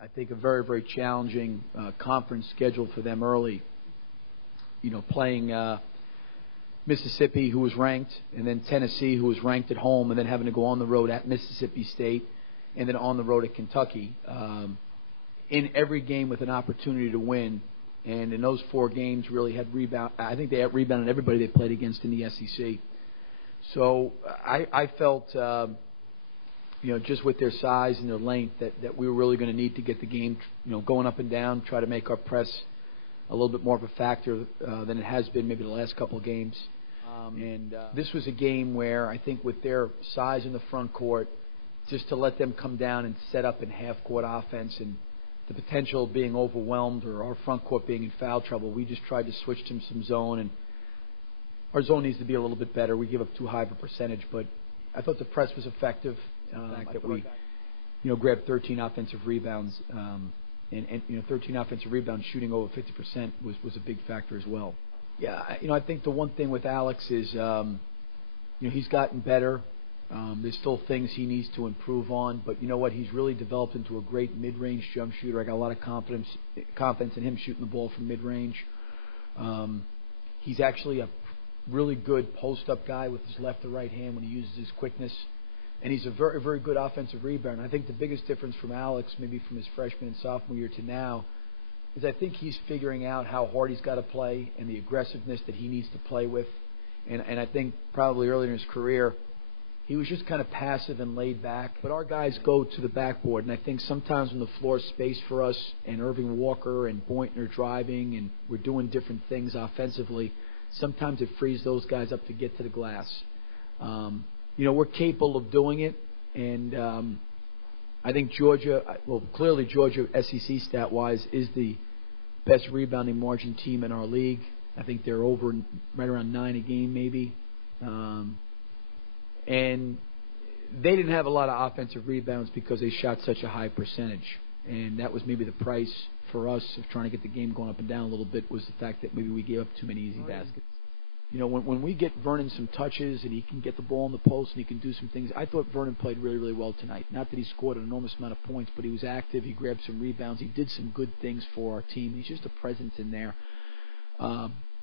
I think a very, very challenging conference schedule for them early. You know, playing Mississippi, who was ranked, and then Tennessee, who was ranked at home, and then having to go on the road at Mississippi State, and then on the road at Kentucky. In every game with an opportunity to win, and in those 4 games really had rebound. I think they rebounded everybody they played against in the SEC. So I felt, you know, just with their size and their length, that we were really going to need to get the game, you know, going up and down, try to make our press a little bit more of a factor than it has been maybe the last couple of games. This was a game where I think with their size in the front court, just to let them come down and set up in half-court offense and the potential of being overwhelmed or our front court being in foul trouble, we just tried to switch to some zone, and our zone needs to be a little bit better. We give up too high of a percentage, but I thought the press was effective. The fact that we, you know, grabbed 13 offensive rebounds, and you know, 13 offensive rebounds, shooting over 50% was a big factor as well. Yeah, you know, I think the one thing with Alex is, you know, he's gotten better. There's still things he needs to improve on, but you know what? He's really developed into a great mid-range jump shooter. I got a lot of confidence in him shooting the ball from mid-range. He's actually a really good post-up guy with his left or right hand when he uses his quickness, and he's a very, very good offensive rebounder. I think the biggest difference from Alex, maybe from his freshman and sophomore year to now, is I think he's figuring out how hard he's got to play and the aggressiveness that he needs to play with. And I think probably earlier in his career, he was just kind of passive and laid back. But our guys go to the backboard, and I think sometimes when the floor's spaced for us and Irving Walker and Boynton are driving and we're doing different things offensively, sometimes it frees those guys up to get to the glass. You know, we're capable of doing it, and I think Georgia, well, clearly Georgia, SEC stat-wise, is the best rebounding margin team in our league. I think they're over right around 9 a game maybe. And they didn't have a lot of offensive rebounds because they shot such a high percentage. And that was maybe the price for us of trying to get the game going up and down a little bit, was the fact that maybe we gave up too many easy baskets. You know, when we get Vernon some touches and he can get the ball in the post and he can do some things, I thought Vernon played really, really well tonight. Not that he scored an enormous amount of points, but he was active. He grabbed some rebounds. He did some good things for our team. He's just a presence in there.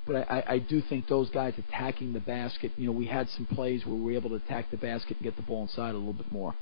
But I do think those guys attacking the basket, you know, we had some plays where we were able to attack the basket and get the ball inside a little bit more.